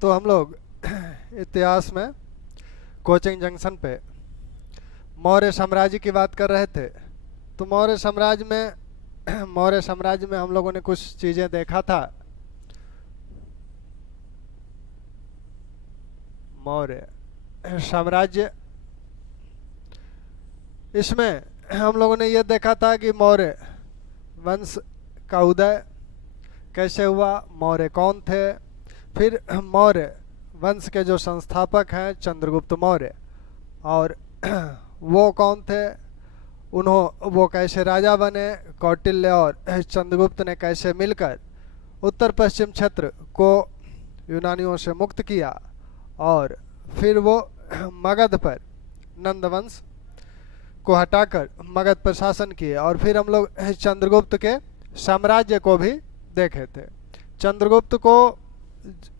तो हम लोग इतिहास में कोचिंग जंक्शन पे मौर्य साम्राज्य की बात कर रहे थे। तो मौर्य साम्राज्य में मौर्य साम्राज्य में हम लोगों ने कुछ चीज़ें देखा था। मौर्य साम्राज्य, इसमें हम लोगों ने ये देखा था कि मौर्य वंश का उदय कैसे हुआ, मौर्य कौन थे। फिर मौर्य वंश के जो संस्थापक हैं चंद्रगुप्त मौर्य, और वो कौन थे, वो कैसे राजा बने, कौटिल्य और चंद्रगुप्त ने कैसे मिलकर उत्तर पश्चिम क्षेत्र को यूनानियों से मुक्त किया, और फिर वो मगध पर नंद वंश को हटाकर मगध पर शासन किए। और फिर हम लोग चंद्रगुप्त के साम्राज्य को भी देखे थे। चंद्रगुप्त को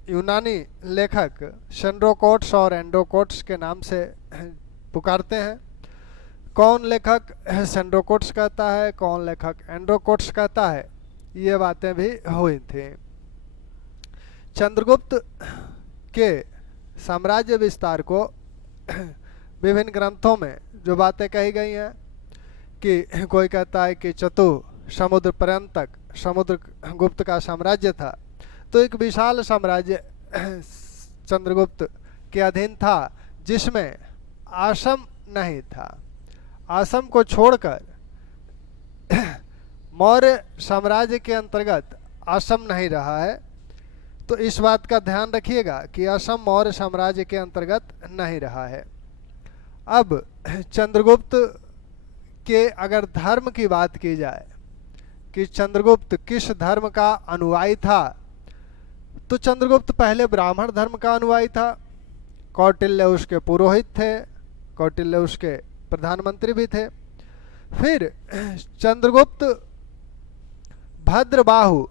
यूनानी लेखक सेंड्रोकोट्स और एंड्रोकोट्स के नाम से पुकारते हैं। कौन लेखक सेंड्रोकोट्स कहता है, कौन लेखक एंड्रोकोट्स कहता है, ये बातें भी हुई थी। चंद्रगुप्त के साम्राज्य विस्तार को विभिन्न ग्रंथों में जो बातें कही गई हैं कि कोई कहता है कि समुद्र पर्यंत तक समुद्र गुप्त का साम्राज्य था। तो एक विशाल साम्राज्य चंद्रगुप्त के अधीन था, जिसमें असम नहीं था। असम को छोड़कर मौर्य साम्राज्य के अंतर्गत असम नहीं रहा है। तो इस बात का ध्यान रखिएगा कि असम मौर्य साम्राज्य के अंतर्गत नहीं रहा है। अब चंद्रगुप्त के अगर धर्म की बात की जाए कि चंद्रगुप्त किस धर्म का अनुयायी था, तो चंद्रगुप्त पहले ब्राह्मण धर्म का अनुयायी था। कौटिल्य उसके पुरोहित थे, कौटिल्य उसके प्रधानमंत्री भी थे। फिर चंद्रगुप्त भद्रबाहु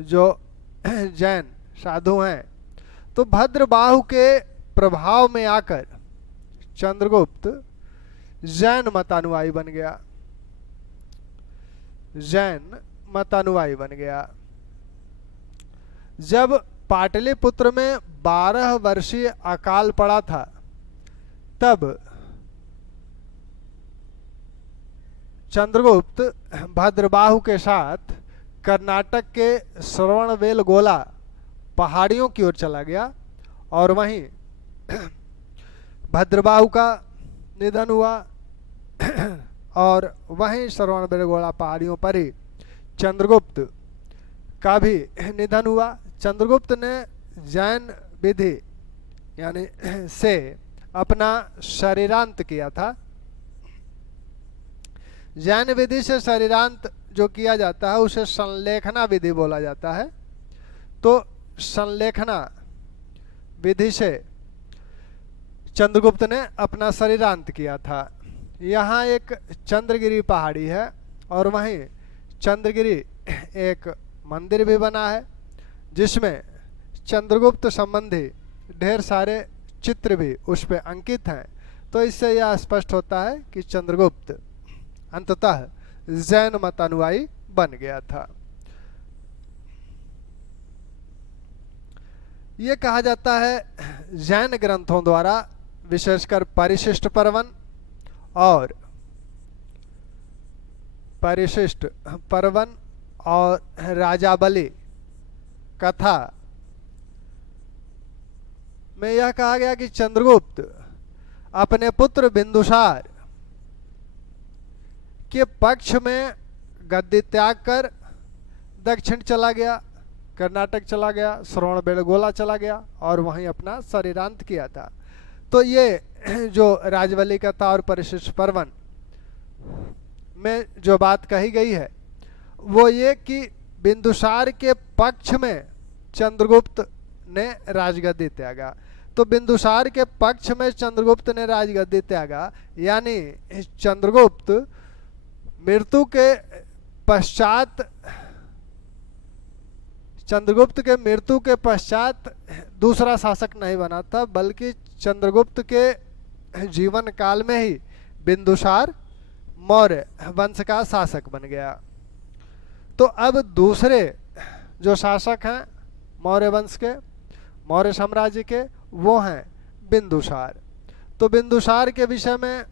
जो जैन साधु हैं, तो भद्रबाहु के प्रभाव में आकर चंद्रगुप्त जैन मतानुयायी बन गया। जैन मतानुयायी बन गया। जब पाटलिपुत्र में 12 वर्षीय अकाल पड़ा था, तब चंद्रगुप्त भद्रबाहु के साथ कर्नाटक के श्रवणबेलगोला पहाड़ियों की ओर चला गया, और वहीं भद्रबाहु का निधन हुआ। और वहीं श्रवणबेलगोला पहाड़ियों पर ही चंद्रगुप्त का भी निधन हुआ। चंद्रगुप्त ने जैन विधि यानी से अपना शरीरांत किया था। जैन विधि से शरीरांत जो किया जाता है उसे संलेखना विधि बोला जाता है। तो संलेखना विधि से चंद्रगुप्त ने अपना शरीरांत किया था। यहाँ एक चंद्रगिरी पहाड़ी है, और वहीं चंद्रगिरी एक मंदिर भी बना है, जिसमें चंद्रगुप्त संबंधी ढेर सारे चित्र भी उस पर अंकित हैं। तो इससे यह स्पष्ट होता है कि चंद्रगुप्त अंततः जैन मतानुयायी बन गया था। ये कहा जाता है जैन ग्रंथों द्वारा, विशेषकर परिशिष्ट पर्वन और राजाबली कथा में यह कहा गया कि चंद्रगुप्त अपने पुत्र बिंदुसार के पक्ष में गद्दी त्याग कर दक्षिण चला गया, कर्नाटक चला गया, श्रवणबेलगोला चला गया, और वहीं अपना शरीरांत किया था। तो ये जो राजबली कथा और परिशिष्ट पर्वन में जो बात कही गई है वो ये कि बिंदुसार के पक्ष में चंद्रगुप्त ने राजगद्दी त्यागा। तो बिंदुसार के पक्ष में चंद्रगुप्त ने राजगद्दी त्यागा, यानी चंद्रगुप्त मृत्यु के पश्चात दूसरा शासक नहीं बना था, बल्कि चंद्रगुप्त के जीवन काल में ही बिंदुसार मौर्य वंश का शासक बन गया। तो अब दूसरे जो शासक हैं मौर्य वंश के, मौर्य साम्राज्य के, वो हैं बिंदुसार। तो बिंदुसार के विषय में,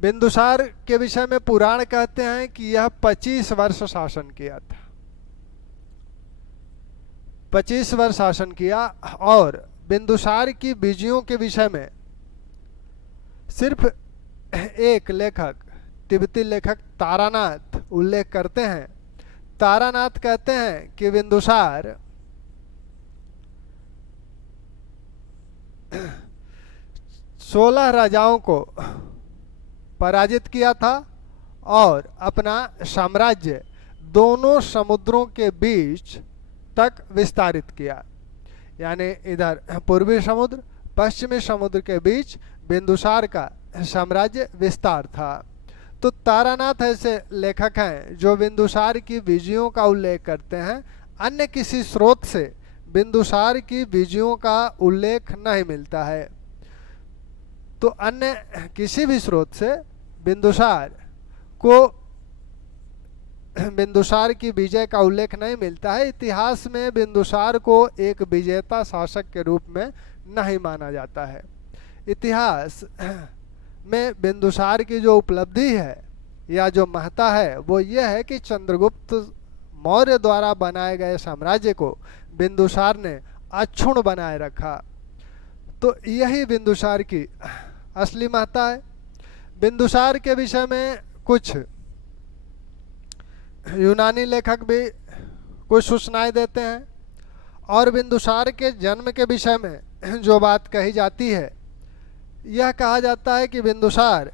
बिंदुसार के विषय में पुराण कहते हैं कि यह 25 वर्ष शासन किया था, 25 वर्ष शासन किया। और बिंदुसार की विजयों के विषय में सिर्फ एक लेखक, तिब्बती लेखक तारानाथ उल्लेख करते हैं। तारानाथ कहते हैं कि बिंदुसार 16 राजाओं को पराजित किया था और अपना साम्राज्य दोनों समुद्रों के बीच तक विस्तारित किया। यानी इधर पूर्वी समुद्र, पश्चिमी समुद्र के बीच बिंदुसार का साम्राज्य विस्तार था। तो तारानाथ ऐसे लेखक हैं जो बिंदुसार की विजयों का उल्लेख करते हैं। अन्य किसी स्रोत से बिंदुसार की विजयों का उल्लेख नहीं मिलता है। तो अन्य किसी भी स्रोत से बिंदुसार की विजय का उल्लेख नहीं मिलता है। इतिहास में बिंदुसार को एक विजेता शासक के रूप में नहीं माना जाता है। इतिहास में बिंदुसार की जो उपलब्धि है या जो महत्ता है वो ये है कि चंद्रगुप्त मौर्य द्वारा बनाए गए साम्राज्य को बिंदुसार ने अक्षुण्ण बनाए रखा। तो यही बिंदुसार की असली महत्ता है। बिंदुसार के विषय में कुछ यूनानी लेखक भी कुछ सूचनाएं देते हैं। और बिंदुसार के जन्म के विषय में जो बात कही जाती है, यह कहा जाता है कि बिंदुसार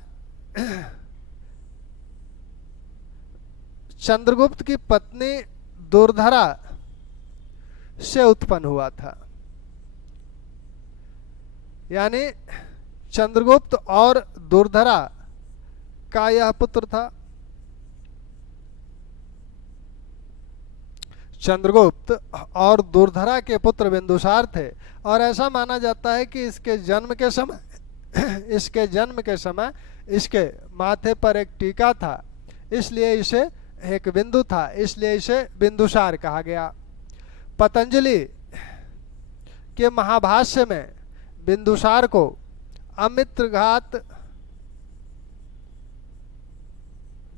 चंद्रगुप्त की पत्नी दुर्धरा से उत्पन्न हुआ था। यानी चंद्रगुप्त और दुर्धरा का यह पुत्र था। चंद्रगुप्त और दुर्धरा के पुत्र बिंदुसार थे। और ऐसा माना जाता है कि इसके जन्म के समय इसके माथे पर एक टीका था, इसलिए इसे एक बिंदु था, इसलिए इसे बिंदुसार कहा गया। पतंजलि के महाभाष्य में बिंदुसार को अमित्र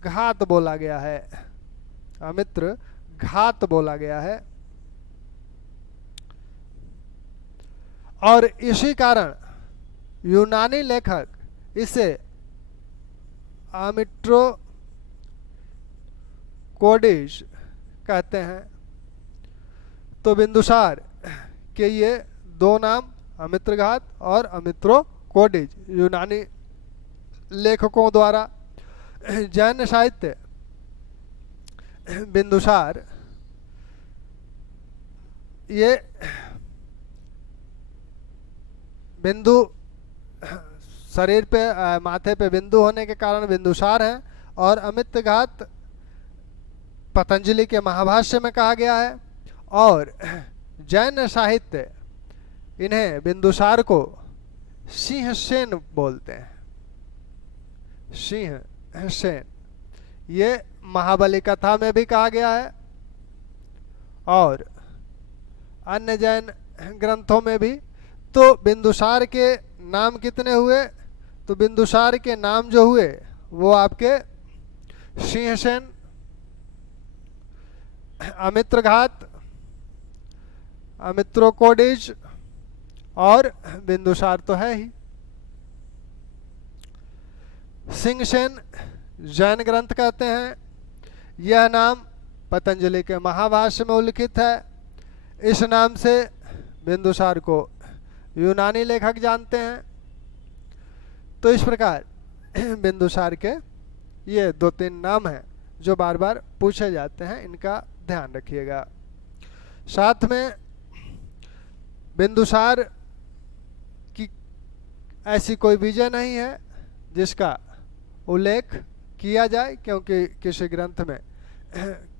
घात बोला गया है, अमित्र घात बोला गया है। और इसी कारण यूनानी लेखक इसे अमित्रो कोडिश कहते हैं। तो बिंदुसार के ये दो नाम, अमित्रघात और अमित्रो कोडिश, यूनानी लेखकों द्वारा। जैन साहित्य बिंदुसार ये बिंदु शरीर पे माथे पे बिंदु होने के कारण बिंदुसार है। और अमित्रघात पतंजलि के महाभाष्य में कहा गया है। और जैन साहित्य इन्हें बिंदुसार को सिंहसेन बोलते हैं, सिंहसेन। ये महाबली कथा में भी कहा गया है और अन्य जैन ग्रंथों में भी। तो बिंदुसार के नाम कितने हुए? तो बिंदुसार के नाम जो हुए वो आपके सिंहसेन, अमित्रघात, अमित्रोकोडिज और बिंदुसार तो है ही। सिंहसेन जैन ग्रंथ कहते हैं। यह नाम पतंजलि के महाभाष्य में उल्लिखित है। इस नाम से बिंदुसार को यूनानी लेखक जानते हैं। तो इस प्रकार बिंदुसार के ये 2-3 नाम हैं जो बार बार पूछे जाते हैं, इनका ध्यान रखिएगा। साथ में बिंदुसार की ऐसी कोई विजय नहीं है जिसका उल्लेख किया जाए, क्योंकि किसी ग्रंथ में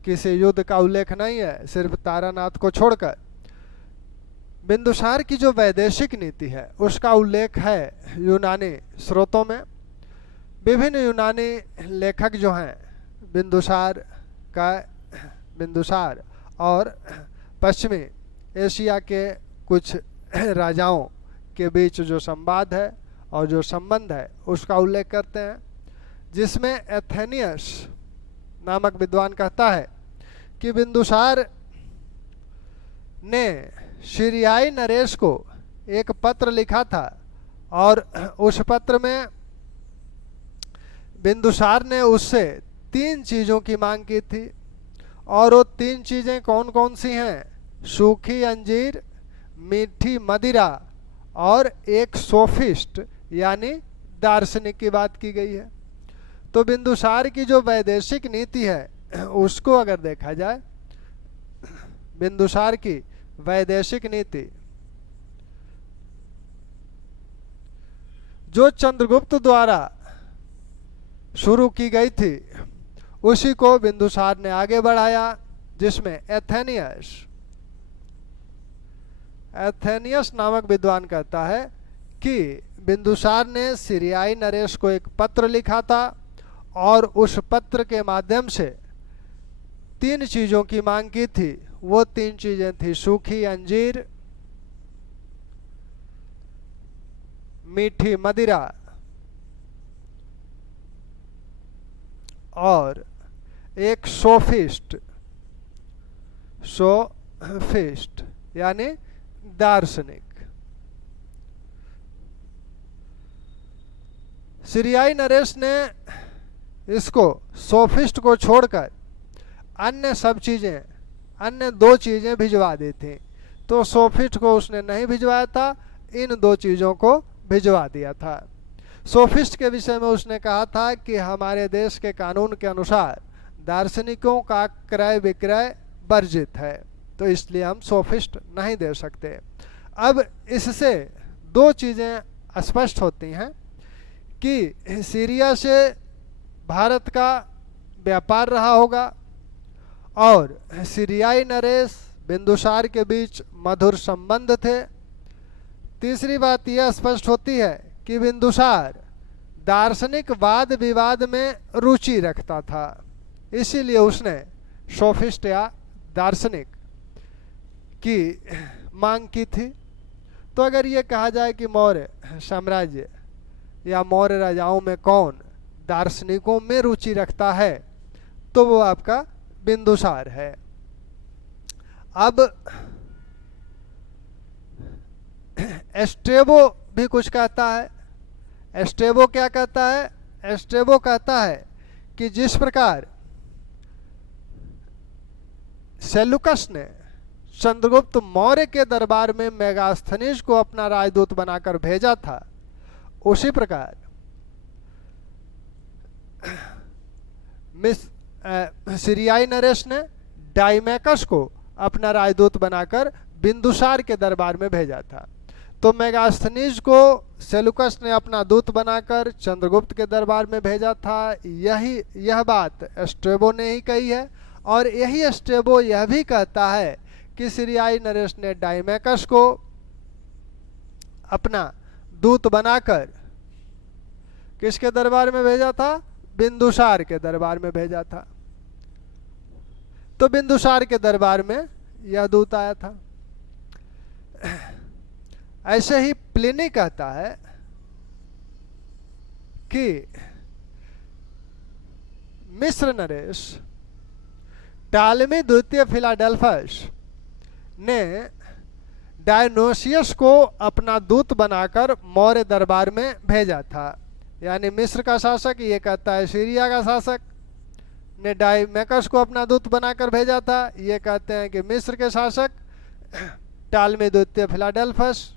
किसी युद्ध का उल्लेख नहीं है, सिर्फ तारानाथ को छोड़कर। बिंदुसार की जो वैदेशिक नीति है उसका उल्लेख है यूनानी स्रोतों में। विभिन्न यूनानी लेखक जो हैं बिंदुसार निकाय बिंदुसार और पश्चिमी एशिया के कुछ राजाओं के बीच जो संवाद है और जो संबंध है उसका उल्लेख करते हैं, जिसमें एथेनियस नामक विद्वान कहता है कि बिंदुसार ने सीरियाई नरेश को एक पत्र लिखा था और उस पत्र में बिंदुसार ने उससे 3 चीज़ों की मांग की थी। और वो 3 चीज़ें कौन कौन सी हैं? सूखी अंजीर, मीठी मदिरा और एक सोफिस्ट यानी दार्शनिक की बात की गई है। तो बिंदुसार की जो वैदेशिक नीति है उसको अगर देखा जाए, बिंदुसार की वैदेशिक नीति जो चंद्रगुप्त द्वारा शुरू की गई थी उसी को बिंदुसार ने आगे बढ़ाया, जिसमें एथेनियस नामक विद्वान कहता है कि बिंदुसार ने सीरियाई नरेश को एक पत्र लिखा था और उस पत्र के माध्यम से 3 चीज़ों की मांग की थी। वो 3 चीज़ें थी सूखी अंजीर, मीठी मदिरा और एक सोफिस्ट यानी दार्शनिक। सीरियाई नरेश ने इसको सोफिस्ट को छोड़कर अन्य 2 चीज़ें भिजवा दी थी। तो सोफिस्ट को उसने नहीं भिजवाया था, इन 2 चीज़ों को भिजवा दिया था। सोफिस्ट के विषय में उसने कहा था कि हमारे देश के कानून के अनुसार दार्शनिकों का क्रय विक्रय वर्जित है, तो इसलिए हम सोफिस्ट नहीं दे सकते। अब इससे 2 चीज़ें स्पष्ट होती हैं कि सीरिया से भारत का व्यापार रहा होगा और सीरियाई नरेश बिंदुसार के बीच मधुर संबंध थे। तीसरी बात यह स्पष्ट होती है कि बिंदुसार दार्शनिक वाद विवाद में रुचि रखता था, इसीलिए उसने सोफिस्ट या दार्शनिक की मांग की थी। तो अगर ये कहा जाए कि मौर्य साम्राज्य या मौर्य राजाओं में कौन दार्शनिकों में रुचि रखता है, तो वो आपका बिंदुसार है। अब एस्ट्रेबो भी कुछ कहता है। एस्ट्रेबो क्या कहता है? एस्ट्रेबो कहता है कि जिस प्रकार सेल्यूकस ने चंद्रगुप्त मौर्य के दरबार में मेगास्थनीज को अपना राजदूत बनाकर भेजा था, उसी प्रकार सीरियाई नरेश ने डाइमेकस को अपना राजदूत बनाकर बिंदुसार के दरबार में भेजा था। तो मेगास्थनीज को सेल्यूकस ने अपना दूत बनाकर चंद्रगुप्त के दरबार में भेजा था। यह बात एस्ट्रेबो ने ही कही है। और यही एस्ट्रेबो यह भी कहता है कि सीरियाई नरेश ने डाइमेकस को अपना दूत बनाकर किसके दरबार में भेजा था? बिंदुसार के दरबार में भेजा था। तो बिंदुसार के दरबार में यह दूत आया था। ऐसे ही प्लिनी कहता है कि मिस्र नरेश टालमी द्वितीय फिलाडेल्फस ने डायनोसियस को अपना दूत बनाकर मौर्य दरबार में भेजा था। यानी मिस्र का शासक, ये कहता है सीरिया का शासक ने डाइमेकस को अपना दूत बनाकर भेजा था। ये कहते हैं कि मिस्र के शासक टालमी द्वितीय फिलाडेल्फस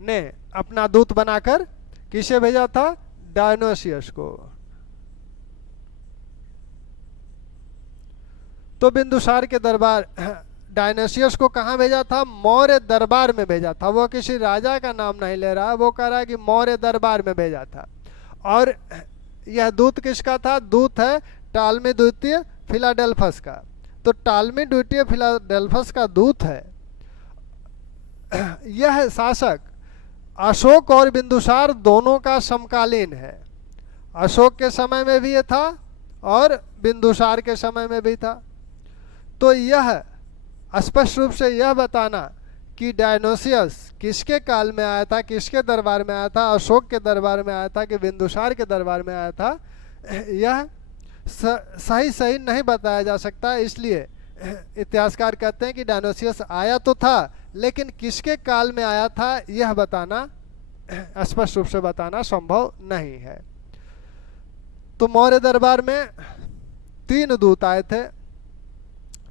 ने अपना दूत बनाकर किसे भेजा था? डायनोसियस को। तो बिंदुसार के दरबार डायनोसियस को कहाँ भेजा था? मौर्य दरबार में भेजा था। वो किसी राजा का नाम नहीं ले रहा, वो कह रहा है कि मौर्य दरबार में भेजा था। और यह दूत किसका था? दूत है टालमी द्वितीय फिलाडेल्फस का। तो टालमी द्वितीय फिलाडेल्फस का दूत है। यह शासक अशोक और बिंदुसार दोनों का समकालीन है। अशोक के समय में भी ये था और बिंदुसार के समय में भी था। तो यह स्पष्ट रूप से यह बताना कि डायनोसियस किसके काल में आया था, किसके दरबार में आया था, अशोक के दरबार में आया था कि बिंदुसार के दरबार में आया था, यह सही नहीं बताया जा सकता। इसलिए इतिहासकार कहते हैं कि डायनोसियस आया तो था, लेकिन किसके काल में आया था यह बताना, स्पष्ट रूप से बताना संभव नहीं है। तो मौर्य दरबार में 3 दूत आए थे।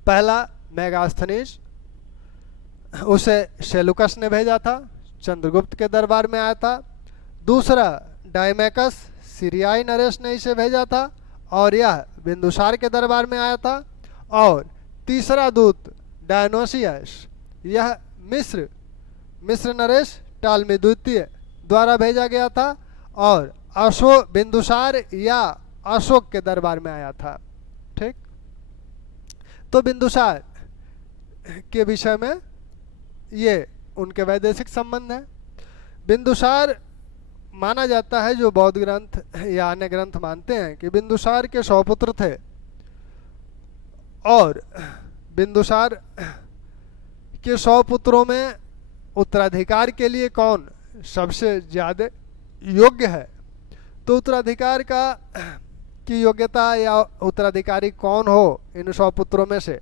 पहला मेगास्थनीज, उसे सेलुकस ने भेजा था, चंद्रगुप्त के दरबार में आया था। दूसरा डायमेकस, सीरियाई नरेश ने इसे भेजा था और यह बिंदुसार के दरबार में आया था। और तीसरा दूत डायनोसियस, यह मिस्र नरेश टालमी द्वितीय द्वारा भेजा गया था और बिंदुसार या अशोक के दरबार में आया था। ठीक, तो बिंदुसार के विषय में ये उनके वैदेशिक संबंध है। बिंदुसार माना जाता है, जो बौद्ध ग्रंथ या अन्य ग्रंथ मानते हैं कि बिंदुसार के 100 पुत्र थे और बिंदुसार के 100 पुत्रों में उत्तराधिकार के लिए कौन सबसे ज़्यादा योग्य है। तो उत्तराधिकार की योग्यता या उत्तराधिकारी कौन हो इन 100 पुत्रों में से,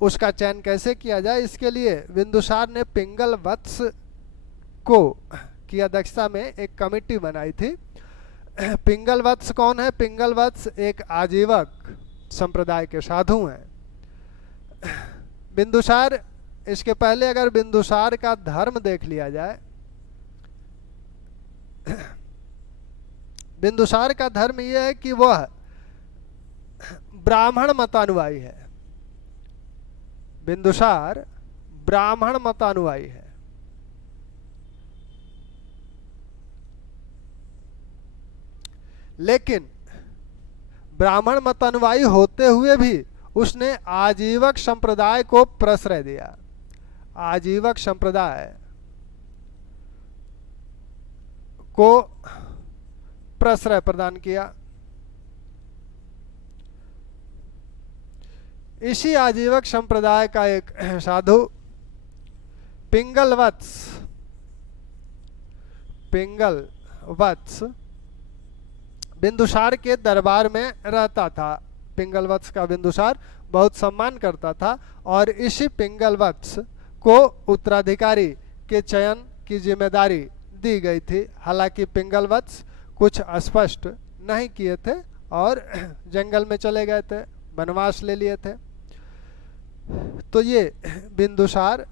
उसका चयन कैसे किया जाए, इसके लिए बिंदुसार ने पिंगल वत्स को की अध्यक्षता में एक कमेटी बनाई थी। पिंगल वत्स कौन है? पिंगल वत्स एक आजीवक संप्रदाय के साधु हैं। बिंदुसार, इसके पहले अगर बिंदुसार का धर्म देख लिया जाए, बिंदुसार का धर्म यह है कि वह ब्राह्मण मतानुयायी है। बिंदुसार ब्राह्मण मतानुयायी है। लेकिन ब्राह्मण मतानुयायी होते हुए भी उसने आजीवक संप्रदाय को प्रश्रय दिया। आजीवक संप्रदाय को प्रश्रय प्रदान किया। इसी आजीवक संप्रदाय का एक साधु पिंगल वत्स बिंदुसार के दरबार में रहता था। पिंगल वत्स का बिंदुसार बहुत सम्मान करता था और इसी पिंगल वत्स को उत्तराधिकारी के चयन की जिम्मेदारी दी गई थी। हालांकि पिंगल वत्स कुछ स्पष्ट नहीं किए थे और जंगल में चले गए थे, वनवास ले लिए थे। तो ये बिंदुसार,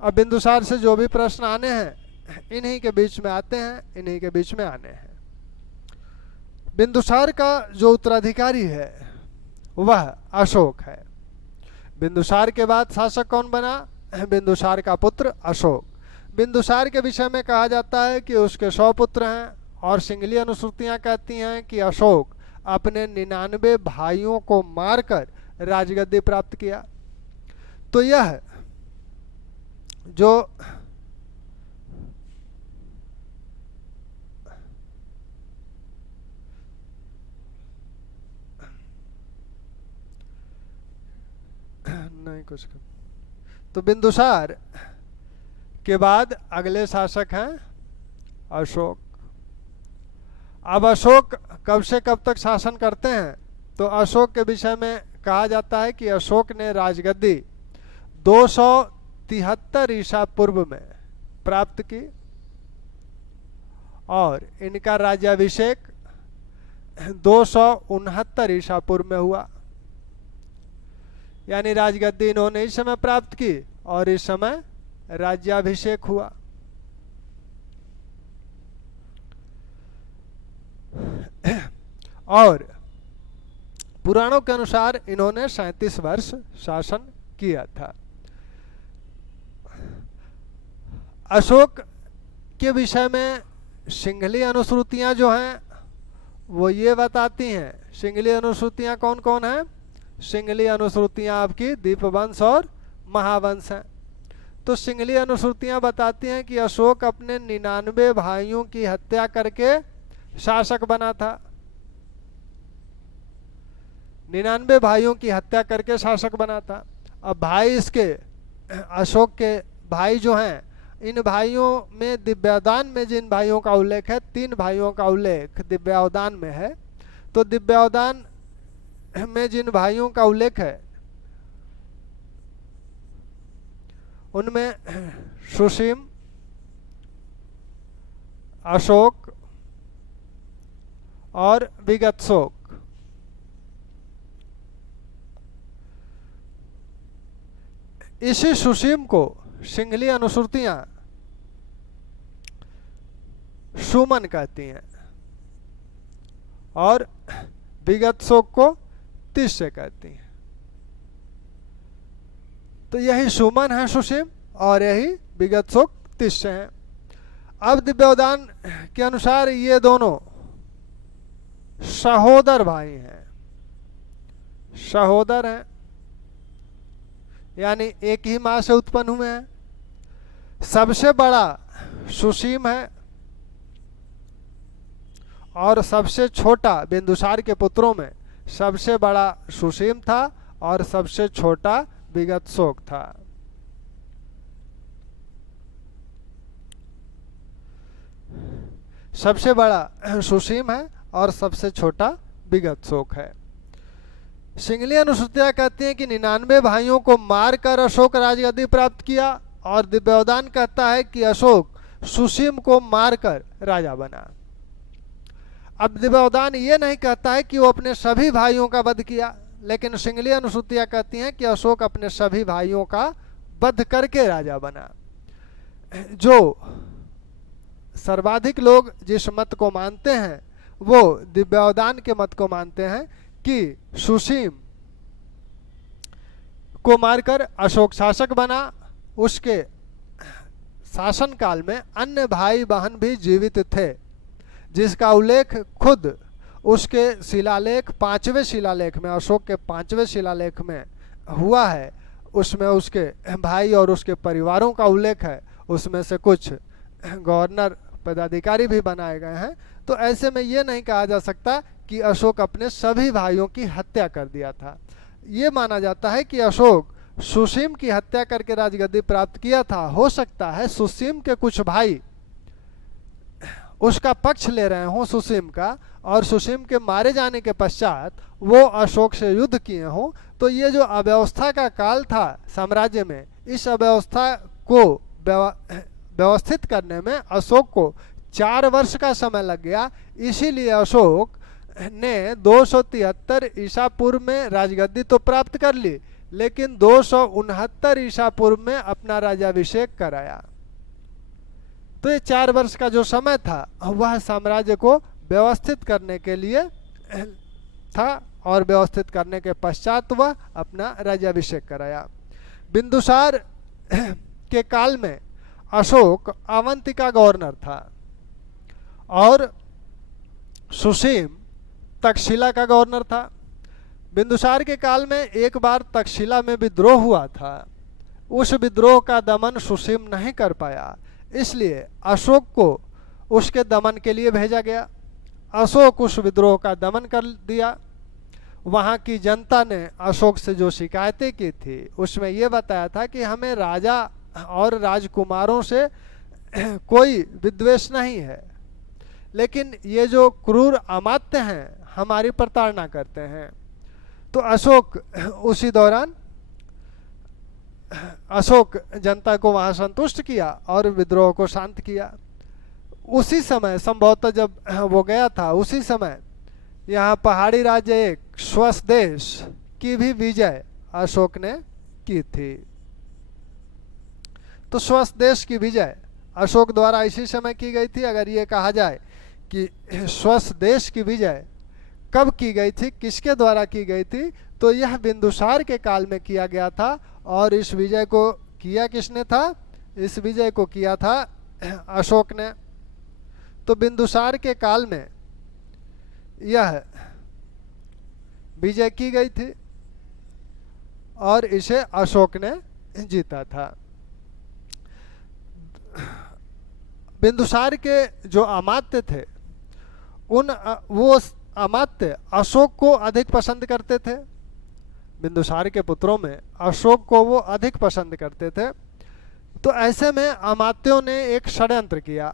अब बिंदुसार से जो भी प्रश्न आने हैं इन्हीं के बीच में आते हैं, इन्हीं के बीच में आने हैं। बिंदुसार का जो उत्तराधिकारी है वह अशोक है। बिंदुसार के बाद शासक कौन बना? बिंदुसार का पुत्र अशोक। बिंदुसार के विषय में कहा जाता है कि उसके 100 पुत्र हैं और सिंगली अनुश्रुतियां कहती हैं कि अशोक अपने 99 भाइयों को मारकर राजगद्दी प्राप्त किया। तो यह जो नहीं कुछ, तो बिंदुसार के बाद अगले शासक हैं अशोक। अब अशोक कब से कब तक शासन करते हैं? तो अशोक के विषय में कहा जाता है कि अशोक ने राजगद्दी 273 ईसा पूर्व में प्राप्त की और इनका राज्याभिषेक 269 ईसा पूर्व में हुआ। यानी राजगद्दी इन्होंने इस समय प्राप्त की और इस समय राज्याभिषेक हुआ। और पुराणों के अनुसार इन्होंने 37 वर्ष शासन किया था। अशोक के विषय में सिंघली अनुश्रुतियां जो हैं वो ये बताती हैं। सिंघली अनुश्रुतियां कौन कौन हैं? सिंघली अनुश्रुतियां आपकी दीपवंश और महावंश हैं। तो सिंगली अनुश्रुतियां बताती हैं कि अशोक अपने 99 भाइयों की हत्या करके शासक बना था। 99 भाइयों की हत्या करके शासक बना था। अब भाई इसके अशोक के भाई जो हैं, इन भाइयों में दिव्यावदान में जिन भाइयों का उल्लेख है, 3 भाइयों का उल्लेख दिव्यावदान में है। तो दिव्यावदान में जिन भाइयों का उल्लेख है उनमें सुसीम, अशोक और विगतशोक। इसी सुसीम को सिंगली अनुश्रुतियां सुमन कहती हैं और विगतशोक को तिष्य कहती हैं। तो यही सुमन है सुसीम और यही विगतशोक तिष्य है। अब दिव्यावदान के अनुसार ये दोनों सहोदर भाई हैं, सहोदर हैं, यानी एक ही मां से उत्पन्न हुए हैं। सबसे बड़ा सुसीम है और सबसे छोटा, बिंदुसार के पुत्रों में सबसे बड़ा सुसीम था और सबसे छोटा विगतशोक था। सबसे बड़ा सुसीम है और सबसे छोटा विगतशोक है। सिंगली अनुश्रुतियां कहती हैं कि 99 भाइयों को मारकर अशोक राजगद्दी प्राप्त किया और दिव्यावदान कहता है कि अशोक सुसीम को मारकर राजा बना। अब दिव्यावदान ये नहीं कहता है कि वो अपने सभी भाइयों का वध किया, लेकिन सिंगली अनुश्रुतियां कहती हैं कि अशोक अपने सभी भाइयों का वध करके राजा बना। जो सर्वाधिक लोग जिस मत को मानते हैं वो दिव्यावदान के मत को मानते हैं कि सुसीम को मारकर अशोक शासक बना। उसके शासन काल में अन्य भाई बहन भी जीवित थे, जिसका उल्लेख खुद उसके शिलालेख, 5वें शिलालेख में, अशोक के 5वें शिलालेख में हुआ है। उसमें उसके भाई और उसके परिवारों का उल्लेख है। उसमें से कुछ गवर्नर पदाधिकारी भी बनाए गए हैं। तो ऐसे में ये नहीं कहा जा सकता कि अशोक अपने सभी भाइयों की हत्या कर दिया था। ये माना जाता है कि अशोक सुसीम की हत्या करके राजगद्दी प्राप्त किया था। हो सकता है सुसीम के कुछ भाई उसका पक्ष ले रहे हों, सुसीम का, और सुसीम के मारे जाने के पश्चात वो अशोक से युद्ध किए हों। तो ये जो अव्यवस्था का काल था साम्राज्य में, इस अव्यवस्था को व्यवस्थित करने में अशोक को 4 वर्ष का समय लग गया। इसीलिए अशोक ने 273 ईसा पूर्व में राजगद्दी तो प्राप्त कर ली, लेकिन 269 ईसा पूर्व में अपना राज्याभिषेक कराया। तो ये 4 वर्ष का जो समय था वह साम्राज्य को व्यवस्थित करने के लिए था और व्यवस्थित करने के पश्चात वह अपना राज्याभिषेक कराया। बिंदुसार के काल में अशोक अवंती का गवर्नर था और सुसीम तक्षशिला का गवर्नर था। बिंदुसार के काल में एक बार तक्षशिला में विद्रोह हुआ था। उस विद्रोह का दमन सुसीम नहीं कर पाया, इसलिए अशोक को उसके दमन के लिए भेजा गया। अशोक उस विद्रोह का दमन कर दिया। वहाँ की जनता ने अशोक से जो शिकायतें की थी उसमें ये बताया था कि हमें राजा और राजकुमारों से कोई विद्वेष नहीं है, लेकिन ये जो क्रूर अमात्य हैं हमारी प्रताड़ना करते हैं। तो अशोक उसी दौरान अशोक जनता को वहाँ संतुष्ट किया और विद्रोह को शांत किया। उसी समय संभवतः जब वो गया था, उसी समय यहाँ पहाड़ी राज्य एक स्वदेश की भी विजय अशोक ने की थी। तो स्वदेश की विजय अशोक द्वारा इसी समय की गई थी। अगर ये कहा जाए कि स्वदेश की विजय कब की गई थी, किसके द्वारा की गई थी, तो यह बिंदुसार के काल में किया गया था। और इस विजय को किया किसने था? इस विजय को किया था अशोक ने। तो बिंदुसार के काल में यह विजय की गई थी और इसे अशोक ने जीता था। बिंदुसार के जो अमात्य थे वो अमात्य अशोक को अधिक पसंद करते थे। बिंदुसार के पुत्रों में अशोक को वो अधिक पसंद करते थे। तो ऐसे में अमात्यों ने एक षड्यंत्र किया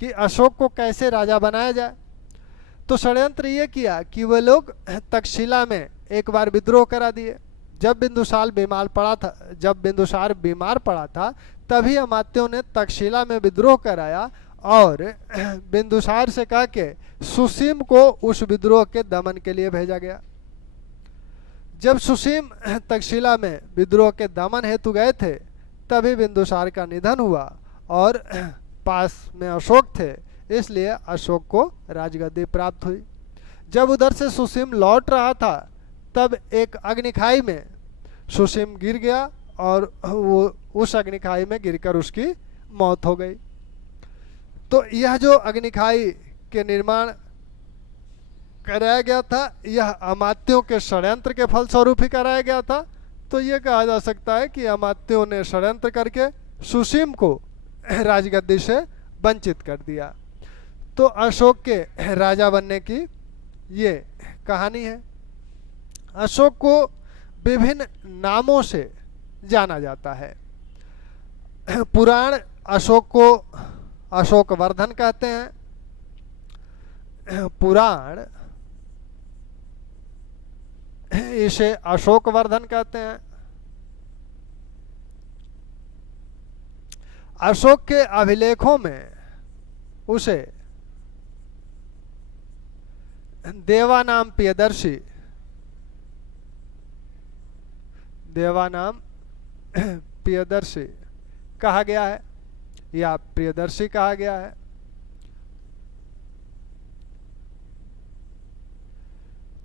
कि अशोक को कैसे राजा बनाया जाए। तो षड्यंत्र ये किया कि वे लोग तक्षशिला में एक बार विद्रोह करा दिए। जब बिंदुसार बीमार पड़ा था तभी अमात्यों ने तक्षशिला में विद्रोह कराया और बिंदुसार से कहा कि सुसीम को उस विद्रोह के दमन के लिए भेजा गया। जब सुसीम तक्षशिला में विद्रोह के दमन हेतु गए थे तभी बिंदुसार का निधन हुआ और पास में अशोक थे, इसलिए अशोक को राजगद्दी प्राप्त हुई। जब उधर से सुसीम लौट रहा था तब एक अग्निखाई में सुसीम गिर गया और वो उस अग्निखाई में गिरकर उसकी मौत हो गई। तो यह जो अग्निखाई के निर्माण कराया गया था यह अमात्यों के षड्यंत्र के फलस्वरूप ही कराया गया था। तो ये कहा जा सकता है कि अमात्यों ने षड्यंत्र करके सुसीम को राजगद्दी से वंचित कर दिया। तो अशोक के राजा बनने की ये कहानी है। अशोक को विभिन्न नामों से जाना जाता है। पुराण अशोक को अशोकवर्धन कहते हैं। पुराण इसे अशोकवर्धन कहते हैं। अशोक के अभिलेखों में उसे देवानाम प्रियदर्शी कहा गया है या प्रियदर्शी कहा गया है।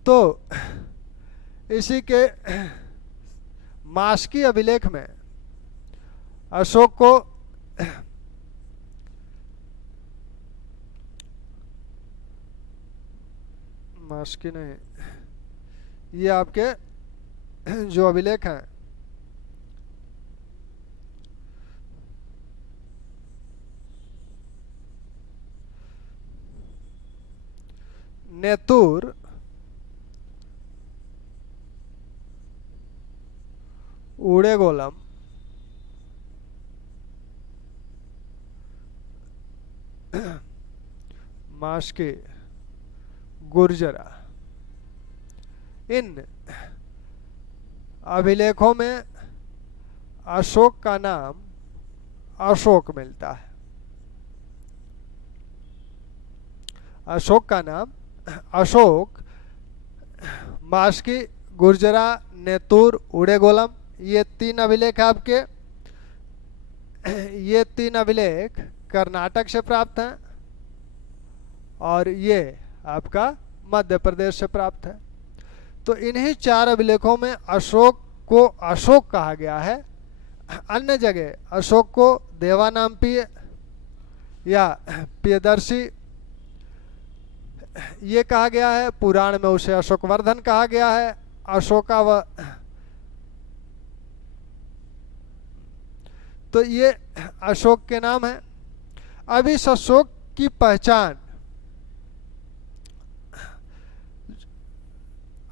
तो इसी के मास्की अभिलेख में अशोक को मास्की नहीं, ये आपके जो अभिलेख हैं नेतुर, उड़ेगोलम, मास्की, गुर्जरा, इन अभिलेखों में अशोक का नाम अशोक मिलता है। अशोक का नाम अशोक, मास्की, गुर्जरा, नेतुर, उड़ेगोलम, ये तीन अभिलेख आपके ये तीन अभिलेख कर्नाटक से प्राप्त हैं और ये आपका मध्य प्रदेश से प्राप्त है। तो इन्हीं चार अभिलेखों में अशोक को अशोक कहा गया है। अन्य जगह अशोक को देवानाम्पीय या प्रियदर्शी ये कहा गया है। पुराण में उसे अशोकवर्धन कहा गया है। तो ये अशोक के नाम है। अब इस अशोक की पहचान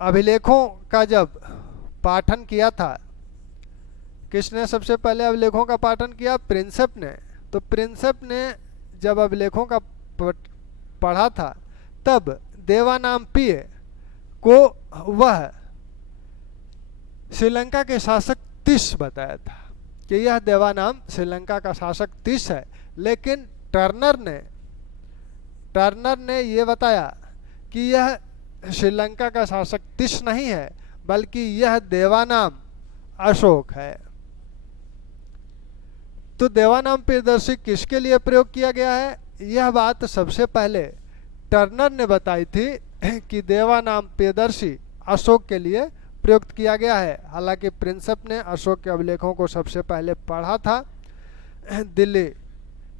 अभिलेखों का जब पाठन किया था, किसने सबसे पहले अभिलेखों का पाठन किया? प्रिंसेप ने। तो प्रिंसेप ने जब अभिलेखों का पढ़ा था तब देवानाम्पीय को वह श्रीलंका के शासक तिस बताया था कि यह देवानाम श्रीलंका का शासक तिस है। लेकिन टर्नर ने ये बताया कि यह श्रीलंका का शासक तिस नहीं है बल्कि यह देवानाम अशोक है। तो देवानाम प्रियदर्शी किसके लिए प्रयोग किया गया है? यह बात सबसे पहले टर्नर ने बताई थी कि देवानाम प्रियदर्शी अशोक के लिए प्रयुक्त किया गया है। हालांकि प्रिंसेप ने अशोक के अभिलेखों को सबसे पहले पढ़ा था, दिल्ली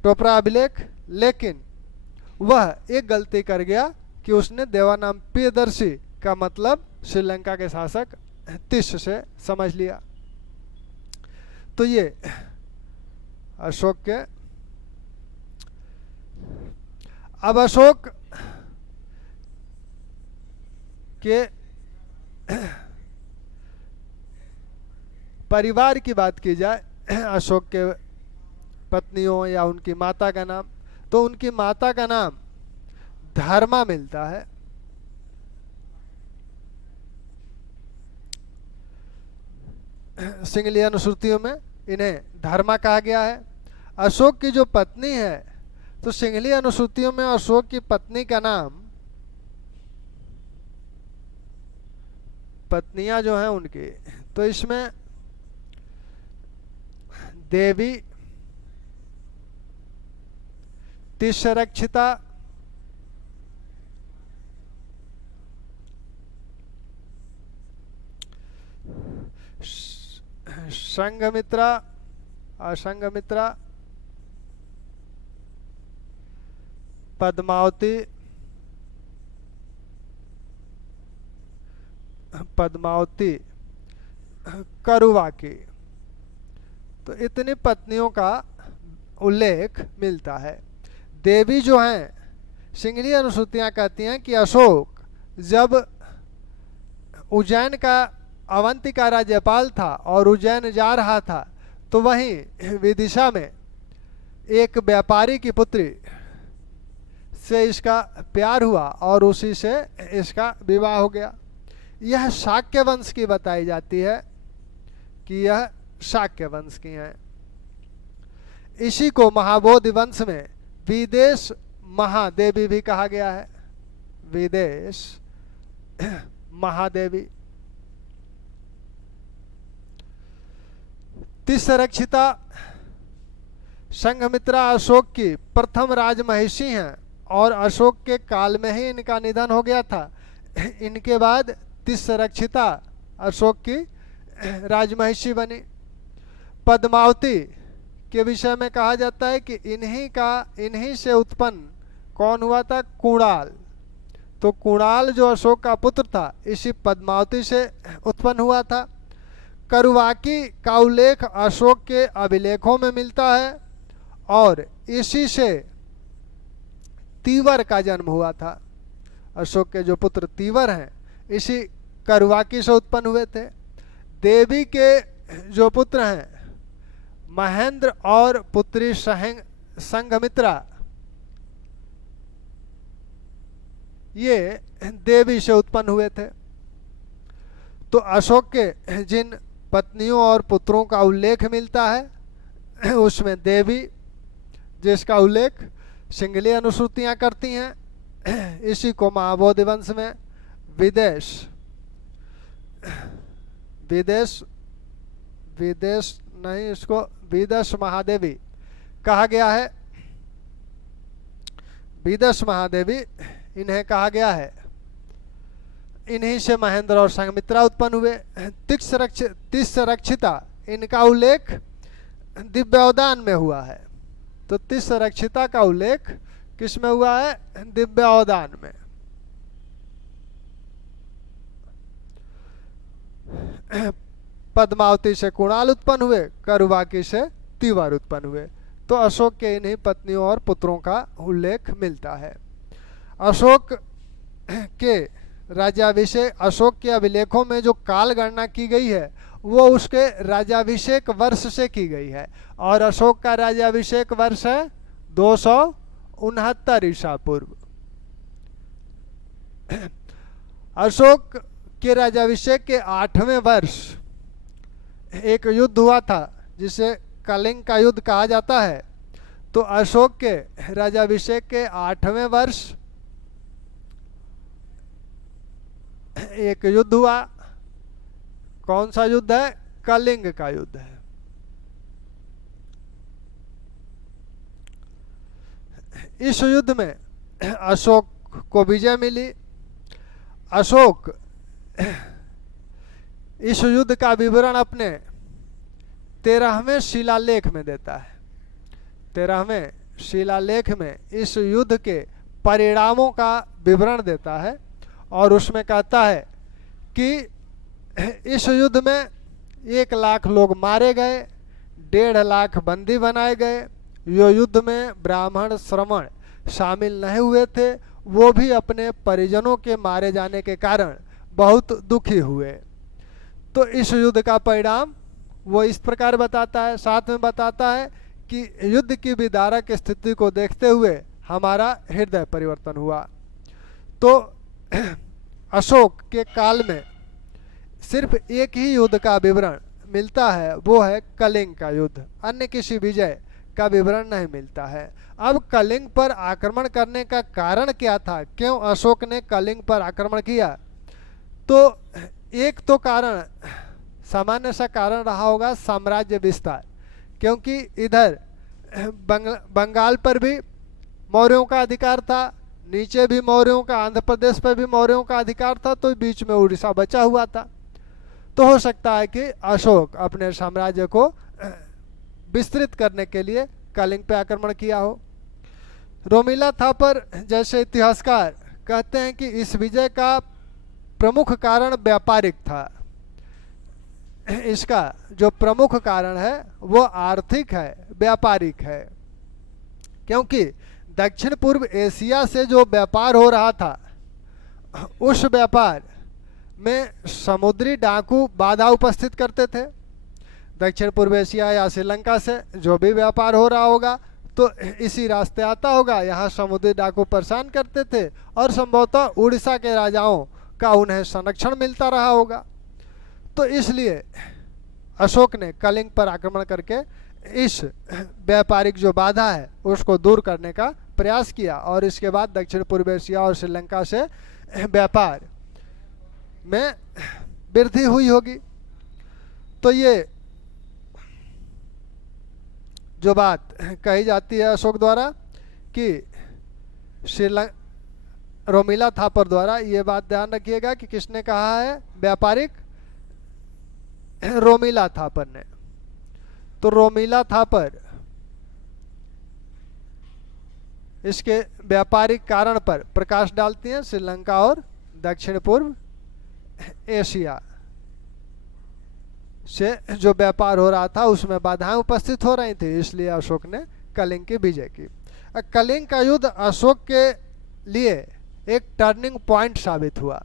टोपरा अभिलेख, लेकिन वह एक गलती कर गया कि उसने देवानाम प्रियदर्शी का मतलब श्रीलंका के शासक तिस से समझ लिया। तो ये अशोक के अब अशोक के परिवार की बात की जाए, अशोक के पत्नियों या उनकी माता का नाम, तो उनकी माता का नाम धर्मा मिलता है। सिंगलीय अनुश्रुतियों में इन्हें धर्मा कहा गया है। अशोक की जो पत्नी है, तो सिंगलीय अनुश्रुतियों में अशोक की पत्नी का नाम, पत्नियां जो हैं उनकी, तो इसमें देवी, तिस्सरक्षिता, संघमित्रा, असंघमित्रा, पद्मावती, पद्मावती, करुवाकी, तो इतनी पत्नियों का उल्लेख मिलता है। देवी जो हैं, सिंगलीय अनुश्रुतियां कहती हैं कि अशोक जब उज्जैन का अवंती का राज्यपाल था और उज्जैन जा रहा था, तो वहीं विदिशा में एक व्यापारी की पुत्री से इसका प्यार हुआ और उसी से इसका विवाह हो गया। यह शाक्य वंश की बताई जाती है कि यह शाक्य वंश की हैं। इसी को महाबोधि वंश में विदेश महादेवी भी कहा गया है। विदेश महादेवी। तिस्सरक्षिता संघमित्रा अशोक की प्रथम राजमहिषी हैं और अशोक के काल में ही इनका निधन हो गया था। इनके बाद तिस्सरक्षिता अशोक की राजमहिषी बनी। पद्मावती के विषय में कहा जाता है कि इन्हीं से उत्पन्न कौन हुआ था? कुणाल। तो कुणाल जो अशोक का पुत्र था, इसी पद्मावती से उत्पन्न हुआ था। करुवाकी का उल्लेख अशोक के अभिलेखों में मिलता है और इसी से तीवर का जन्म हुआ था। अशोक के जो पुत्र तीवर हैं, इसी करुवाकी से उत्पन्न हुए थे। देवी के जो पुत्र हैं महेंद्र और पुत्री संघमित्रा, ये देवी से उत्पन्न हुए थे। तो अशोक के जिन पत्नियों और पुत्रों का उल्लेख मिलता है, उसमें देवी, जिसका उल्लेख सिंगलीय अनुश्रुतियां करती हैं, इसी को महाबोधि वंश में विदेश नहीं, इसको विदेश महादेवी कहा गया है। विदेश महादेवी इन्हें कहा गया है। इन्हीं से महेंद्र और संघमित्रा उत्पन्न हुए। तिस्सरक्षिता, इनका उल्लेख दिव्योदान में हुआ है। तो तिस्सरक्षिता का उल्लेख किस में हुआ है? दिव्योदान में। पद्मावती से कुणाल उत्पन्न हुए, करुवाकी से तीवर उत्पन्न हुए। तो अशोक के इन्हीं पत्नियों और पुत्रों का उल्लेख मिलता है। अशोक के राज्याभिषेक, अशोक के अभिलेखों में जो काल गणना की गई है वो उसके राज्याभिषेक वर्ष से की गई है और अशोक का राज्याभिषेक वर्ष है 269 ईसा पूर्व। अशोक के राज्याभिषेक के 8वें वर्ष एक युद्ध हुआ था जिसे कलिंग का युद्ध कहा जाता है। तो अशोक के राज्याभिषेक के 8वें वर्ष एक युद्ध हुआ। कौन सा युद्ध है? कलिंग का युद्ध है। इस युद्ध में अशोक को विजय मिली। अशोक इस युद्ध का विवरण अपने 13वें शिलालेख में देता है। 13वें शिलालेख में इस युद्ध के परिणामों का विवरण देता है और उसमें कहता है कि इस युद्ध में 1 लाख लोग मारे गए, 1.5 लाख बंदी बनाए गए। यो युद्ध में ब्राह्मण, श्रमण शामिल नहीं हुए थे वो भी अपने परिजनों के मारे जाने के कारण बहुत दुखी हुए। तो इस युद्ध का परिणाम वो इस प्रकार बताता है, साथ में बताता है कि युद्ध की विदारक स्थिति को देखते हुए हमारा हृदय परिवर्तन हुआ। तो अशोक के काल में सिर्फ एक ही युद्ध का विवरण मिलता है, वो है कलिंग का युद्ध, अन्य किसी विजय का विवरण नहीं मिलता है। अब कलिंग पर आक्रमण करने का कारण क्या था, क्यों अशोक ने कलिंग पर आक्रमण किया? तो एक तो कारण, सामान्य सा कारण रहा होगा साम्राज्य विस्तार, क्योंकि इधर बंगाल पर भी मौर्यों का अधिकार था, नीचे भी मौर्यों का, आंध्र प्रदेश पर भी मौर्यों का अधिकार था, तो बीच में उड़ीसा बचा हुआ था। तो हो सकता है कि अशोक अपने साम्राज्य को विस्तृत करने के लिए कलिंग पे आक्रमण किया हो। रोमिला थापर जैसे इतिहासकार कहते हैं कि इस विजय का प्रमुख कारण व्यापारिक था। इसका जो प्रमुख कारण है वो आर्थिक है, व्यापारिक है, क्योंकि दक्षिण पूर्व एशिया से जो व्यापार हो रहा था उस व्यापार में समुद्री डाकू बाधा उपस्थित करते थे। दक्षिण पूर्व एशिया या श्रीलंका से जो भी व्यापार हो रहा होगा तो इसी रास्ते आता होगा, यहाँ समुद्री डाकू परेशान करते थे और संभवतः उड़ीसा के राजाओं का उन्हें संरक्षण मिलता रहा होगा। तो इसलिए अशोक ने कलिंग पर आक्रमण करके इस व्यापारिक जो बाधा है उसको दूर करने का प्रयास किया और इसके बाद दक्षिण पूर्व एशिया और श्रीलंका से व्यापार में वृद्धि हुई होगी। तो ये जो बात कही जाती है अशोक द्वारा कि रोमिला थापर द्वारा, ये बात ध्यान रखिएगा कि किसने कहा है, व्यापारिक रोमिला थापर ने। तो रोमिला थापर इसके व्यापारिक कारण पर प्रकाश डालती हैं। श्रीलंका और दक्षिण पूर्व एशिया से जो व्यापार हो रहा था उसमें बाधाएं उपस्थित हो रही थी, इसलिए अशोक ने कलिंग की विजय की। कलिंग का युद्ध अशोक के लिए एक टर्निंग पॉइंट साबित हुआ।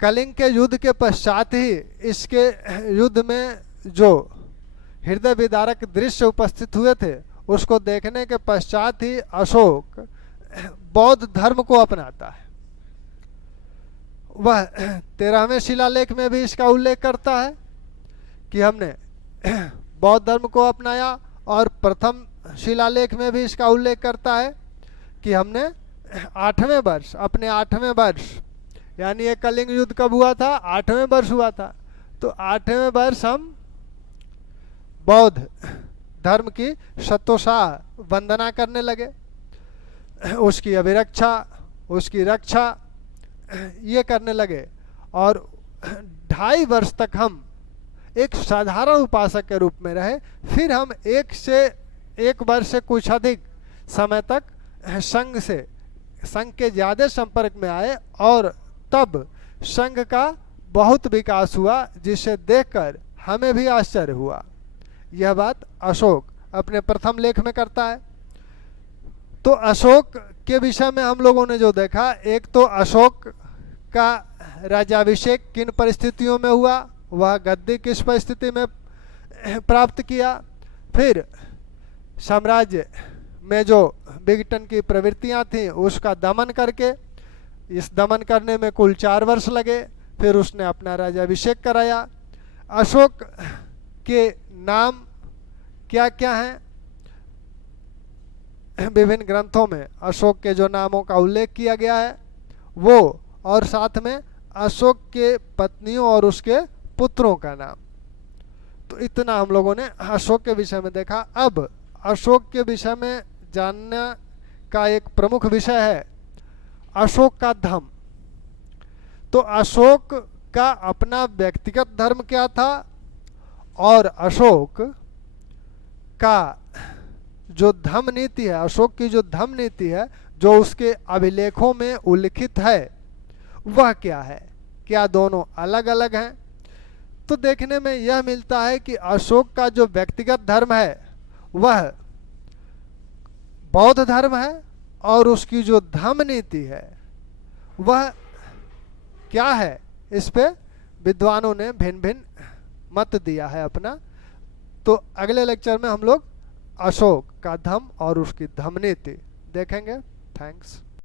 कलिंग के युद्ध के पश्चात ही इसके युद्ध में जो हृदय विदारक दृश्य उपस्थित हुए थे उसको देखने के पश्चात ही अशोक बौद्ध धर्म को अपनाता है। वह 13वें शिलालेख में भी इसका उल्लेख करता है कि हमने बौद्ध धर्म को अपनाया, और प्रथम शिलालेख में भी इसका उल्लेख करता है कि हमने 8वें वर्ष, अपने 8वें वर्ष, यानी ये कलिंग युद्ध कब हुआ था, 8वें वर्ष हुआ था, तो 8वें वर्ष हम बौद्ध धर्म की शतोषाह वंदना करने लगे, उसकी अभिरक्षा, उसकी रक्षा ये करने लगे, और 2.5 वर्ष तक हम एक साधारण उपासक के रूप में रहे। फिर हम 1 वर्ष से कुछ अधिक समय तक संघ के ज़्यादा संपर्क में आए, और तब संघ का बहुत विकास हुआ, जिसे देखकर हमें भी आश्चर्य हुआ। यह बात अशोक अपने प्रथम लेख में करता है। तो अशोक के विषय में हम लोगों ने जो देखा, एक तो अशोक का राज्याभिषेक किन परिस्थितियों में हुआ, वह गद्दी किस परिस्थिति में प्राप्त किया, फिर साम्राज्य में जो विघटन की प्रवृत्तियां थीं उसका दमन करके, इस दमन करने में कुल 4 वर्ष लगे, फिर उसने अपना राज्याभिषेक कराया। अशोक के नाम क्या क्या हैं, विभिन्न ग्रंथों में अशोक के जो नामों का उल्लेख किया गया है वो, और साथ में अशोक के पत्नियों और उसके पुत्रों का नाम। तो इतना हम लोगों ने अशोक के विषय में देखा। अब अशोक के विषय में जानने का एक प्रमुख विषय है अशोक का धर्म। तो अशोक का अपना व्यक्तिगत धर्म क्या था, और अशोक का जो धम्म नीति है, अशोक की जो धम्म नीति है जो उसके अभिलेखों में उल्लिखित है वह क्या है, क्या दोनों अलग अलग हैं? तो देखने में यह मिलता है कि अशोक का जो व्यक्तिगत धर्म है वह बौद्ध धर्म है और उसकी जो धम्म नीति है वह क्या है, इस पे विद्वानों ने भिन्न भिन्न मत दिया है अपना। तो अगले लेक्चर में हम लोग अशोक का धम्म और उसकी धम्म नीति देखेंगे। थैंक्स।